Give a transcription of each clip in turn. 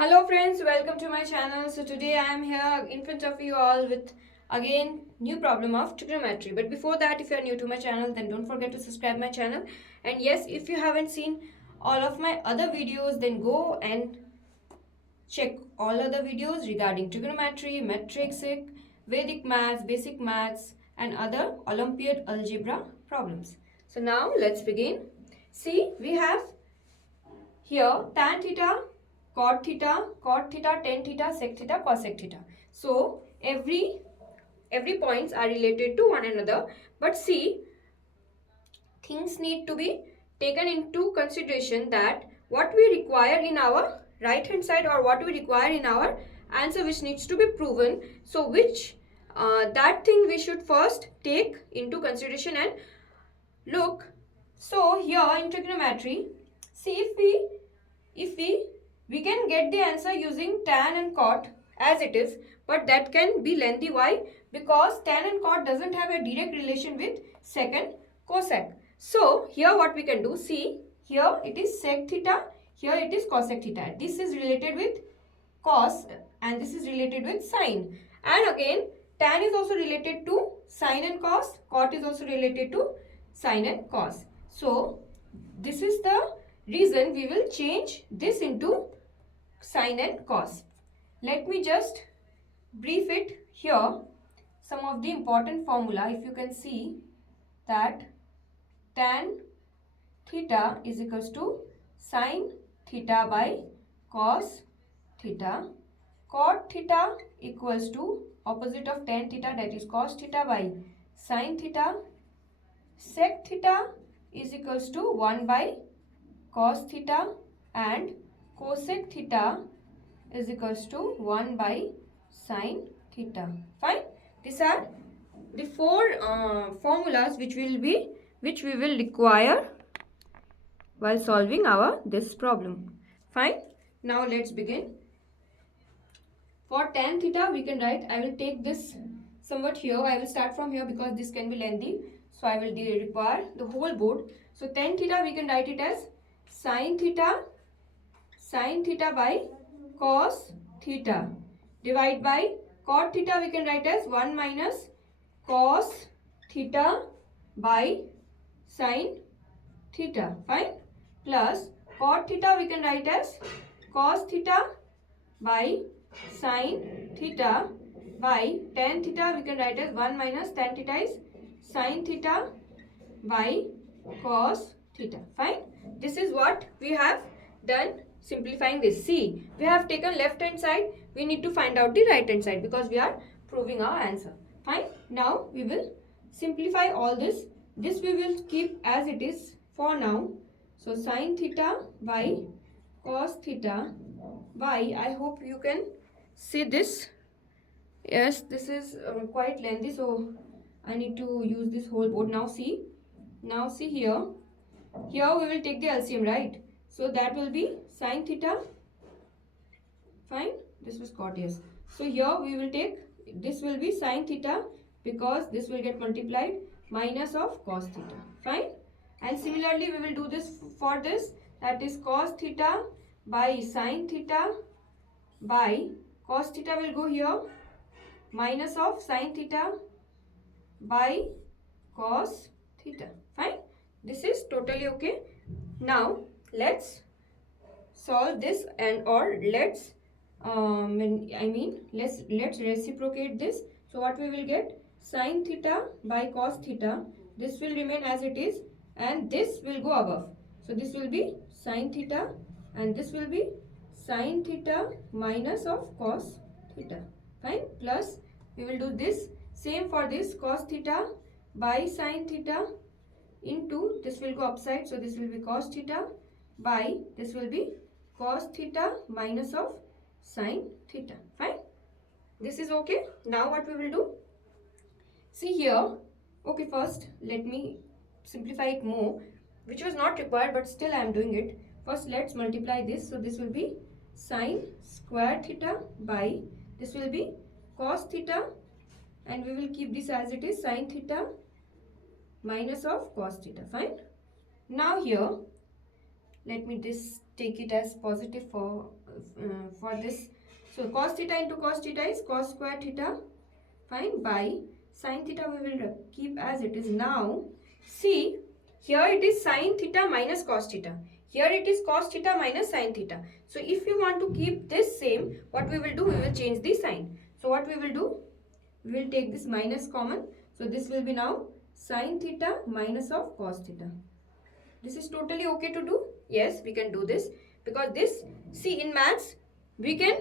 Hello friends, welcome to my channel. So today I am here in front of you all with again new problem of trigonometry. But before that, if you are new to my channel, then don't forget to subscribe my channel. And yes, if you haven't seen all of my other videos, then go and check all other videos regarding trigonometry, metrics, Vedic maths, basic maths and other Olympiad algebra problems. So now let's begin. See, we have here tan theta, cot theta, tan theta, sec theta, cosec theta. So every points are related to one another. But see, things need to be taken into consideration that what we require in our right hand side or what we require in our answer which needs to be proven. So which that thing we should first take into consideration and look. So here in trigonometry, see if we can get the answer using tan and cot as it is, but that can be lengthy. Why? Because tan and cot doesn't have a direct relation with sec and cosec. So here what we can do, see here it is sec theta, here it is cosec theta. This is related with cos and this is related with sine. And again tan is also related to sine and cos, cot is also related to sine and cos. So this is the reason we will change this into sine and cos. Let me just brief it here. Some of the important formula, if you can see that tan theta is equals to sine theta by cos theta. Cot theta equals to opposite of tan theta, that is cos theta by sine theta. Sec theta is equals to 1 by cos theta and cosec theta is equals to 1 by sine theta. Fine. These are the four formulas which we will require while solving this problem. Fine. Now let's begin. For tan theta we can write, I will take this somewhat here. I will start from here because this can be lengthy. So I will require the whole board. So tan theta we can write it as sine theta by cos theta divide by cot theta we can write as 1 minus cos theta by sine theta. Fine. Plus cot theta we can write as cos theta by sine theta by tan theta we can write as 1 minus tan theta is sine theta by cos theta. Fine. This is what we have done simplifying this. See, we have taken left hand side. We need to find out the right hand side because we are proving our answer. Fine. Now we will simplify all this. This we will keep as it is for now. So sine theta by cos theta by, I hope you can see this. Yes, this is quite lengthy, so I need to use this whole board. Now see here we will take the LCM, right? So that will be sine theta. Fine. This was cot, yes. So here we will take, this will be sine theta because this will get multiplied minus of cos theta. Fine. And similarly we will do this for this, that is cos theta by sine theta by cos theta will go here minus of sine theta by cos theta. Fine. This is totally okay. Now let's solve this and or let's let's reciprocate this. So what we will get, sine theta by cos theta, this will remain as it is and this will go above. So this will be sine theta and this will be sine theta minus of cos theta. Fine. Plus we will do this same for this cos theta by sine theta into, this will go upside, so this will be cos theta by, this will be cos theta minus of sine theta. Fine. This is okay. Now what we will do, see here, okay, first let me simplify it more, which was not required but still I am doing it. First let's multiply this. So this will be sine square theta by, this will be cos theta and we will keep this as it is, sine theta minus of cos theta. Fine. Now here let me take it as positive for this. So cos theta into cos theta is cos square theta, fine, by sin theta we will keep as it is. Now see, here it is sin theta minus cos theta, here it is cos theta minus sin theta. So if you want to keep this same, what we will do, we will change the sign. So what we will do, we will take this minus common. So this will be now sin theta minus of cos theta. This is totally okay to do. Yes, we can do this, because this, see, in maths we can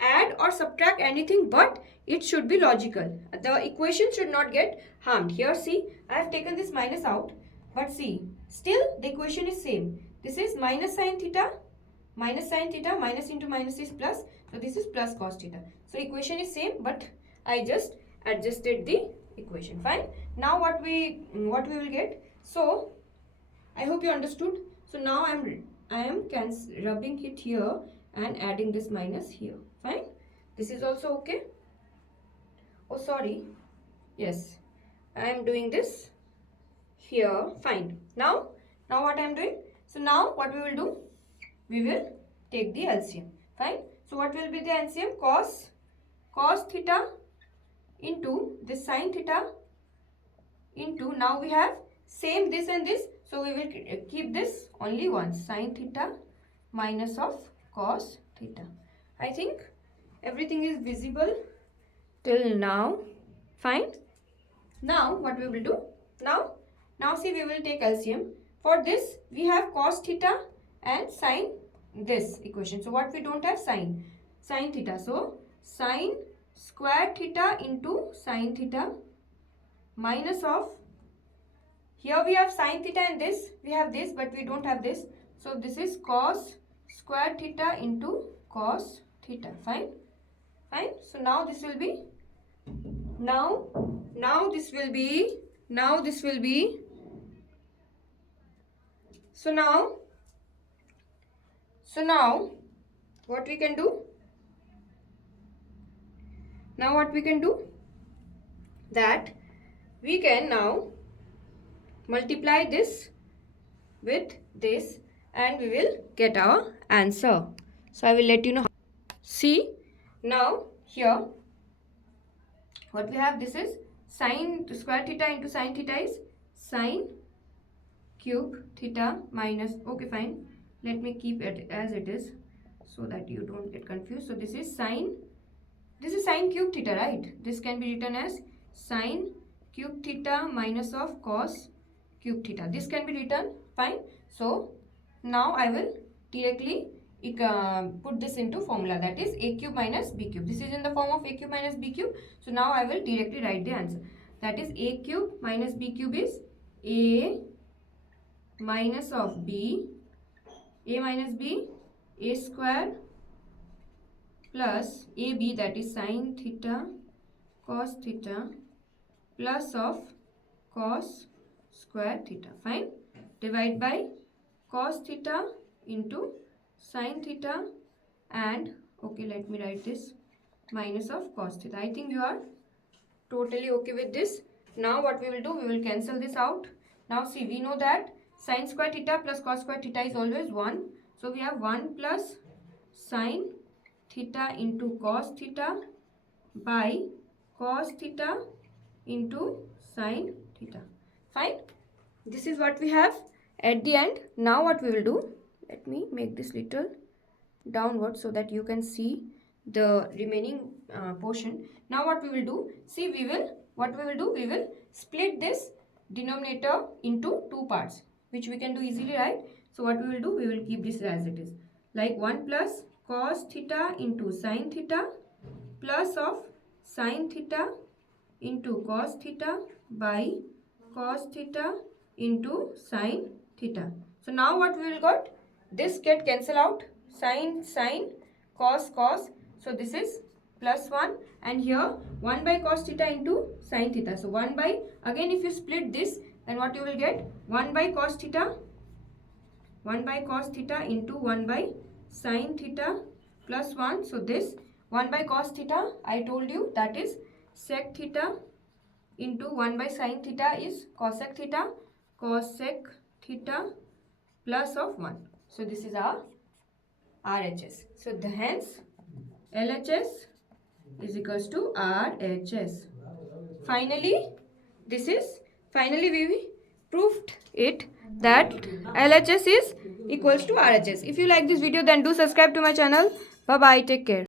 add or subtract anything, but it should be logical. The equation should not get harmed. Here see, I have taken this minus out, but see, still the equation is same. This is minus sin theta, minus into minus is plus. So this is plus cos theta. So equation is same, but I just adjusted the equation. Fine. Now what we will get? So I hope you understood. So now I am rubbing it here and adding this minus here. Fine. This is also okay. Oh sorry. Yes, I am doing this here. Fine. Now what I am doing? So now what we will do? We will take the LCM. Fine. So what will be the LCM? Cos theta into this sin theta into, now we have same this and this. So we will keep this only once, sin theta minus of cos theta. I think everything is visible till now. Fine. Now what we will do? Now see, we will take LCM. For this we have cos theta and sin this equation. So what we don't have? Sin theta. So sin square theta into sin theta minus of, here we have sin theta and this, we have this, but we don't have this. So this is cos square theta into cos theta. Fine. So now this will be, now this will be, so now what we can do? Now what we can do? That we can now multiply this with this and we will get our answer. So I will let you know how. See, now here what we have, this is sin square theta into sin theta is sin cube theta minus, okay fine, let me keep it as it is so that you don't get confused. So this is sin cube theta, right? This can be written as sin cube theta minus of cos cube theta. This can be written, fine. So now I will directly put this into formula, that is a cube minus b cube. This is in the form of a cube minus b cube. So now I will directly write the answer, that is a cube minus b cube is a minus of b, a minus b, a square plus ab, that is sin theta cos theta plus of cos square theta. Fine. Divide by cos theta into sin theta and, okay, let me write this, minus of cos theta. I think you are totally okay with this. Now what we will do, we will cancel this out. Now see, we know that sin square theta plus cos square theta is always 1. So we have 1 plus sin theta into cos theta by cos theta into sin theta. Fine. This is what we have at the end. Now what we will do, let me make this little downward so that you can see the remaining portion. Now what we will do, see, we will split this denominator into two parts, which we can do easily, right? So what we will do, we will keep this as it is, like 1 plus cos theta into sin theta plus of sin theta into cos theta by cos theta into sin theta. So now what we will got, this get cancel out, sin, cos. So this is plus 1 and here 1 by cos theta into sin theta. So 1 by, again if you split this, then what you will get, 1 by cos theta into 1 by sin theta plus 1. So this 1 by cos theta, I told you, that is sec theta into 1 by sin theta is cosec theta plus of 1. So this is our RHS. So hence LHS is equals to RHS. Finally we proved it that LHS is equals to RHS. If you like this video, then do subscribe to my channel. Bye bye. Take care.